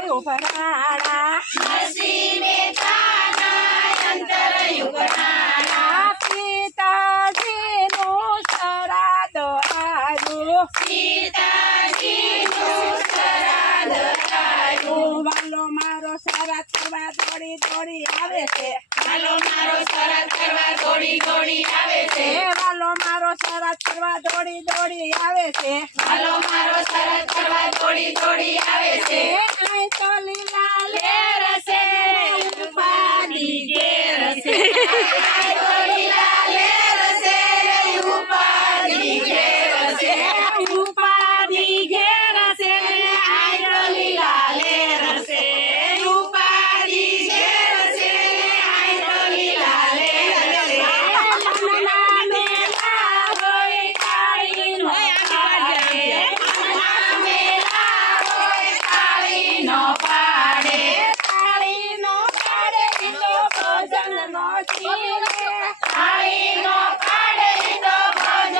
યુગ રાણા નરસિંહ મહેતાના અંતર યુગનાના સીતાજીનું શ્રાદ્ધ આવ્યું સીતાજીનું શ્રાદ્ધ આવ્યું વાલો મારો શ્રાદ્ધ કરવા દોડી દોડી આવે છે હાલો મારો શ્રાદ્ધ કરવા દોડી દોડી આવે છે વાલો મારો શ્રાદ્ધ કરવા દોડી દોડી આવે છે હાલો મારો શ્રાદ્ધ કરવા દોડી દોડી આવે છે અહીં તો લીલા લેર છે ઉપાધિ ઘેર છે